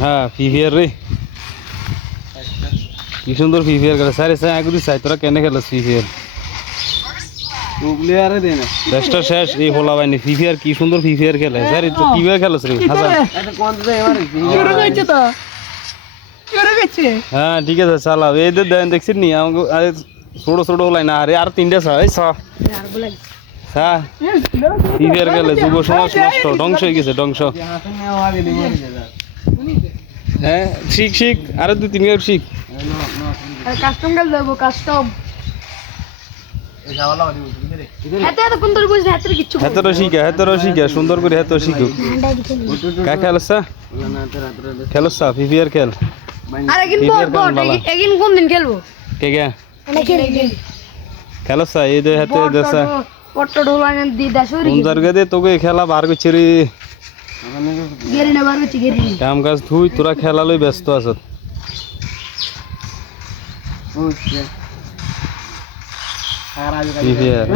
হ্যাঁ ফিফিয়ার রে কি সুন্দর ফিফিয়ার খেলে স্যার এসে আগে দিস তোরা কেন খেলো ফিফিয়ার চেষ্টা শেষ এই হোলা বাইনি ফিফিয়ার কি সুন্দর ফিফিয়ার খেলে স্যার কিভাবে খেলোস রে হ্যাঁ ঠিক আছে চালাও এই দেন দেখছিস নি আমাকে ছোট ছোট হোলাই না আরে আর তিনটা ফিফিয়ার খেলে যুব সমাজ নষ্ট ধ্বংস হয়ে গেছে ধ্বংস হ্যাঁ শিখ শিখ আরে 2-3 গেম শিখ কাস্টম গেল দেবো কাস্টম হেতর শিখা সুন্দর করে হেতর শিখুক কা খেলছা খেলছা ফিফিয়ার খেল আরে এগিন কোন দিন খেলবো কে কে খেলছা এই যে হেতে দেসা পট্টো ঢোলানে দি দাসুরি কোন জায়গা দে তোকে খেলা বার করছে রে গেরি না বার করছি গেরি কাম কাজ ধুই তোরা খেলা লই ব্যস্ত আছত ফিফিয়ার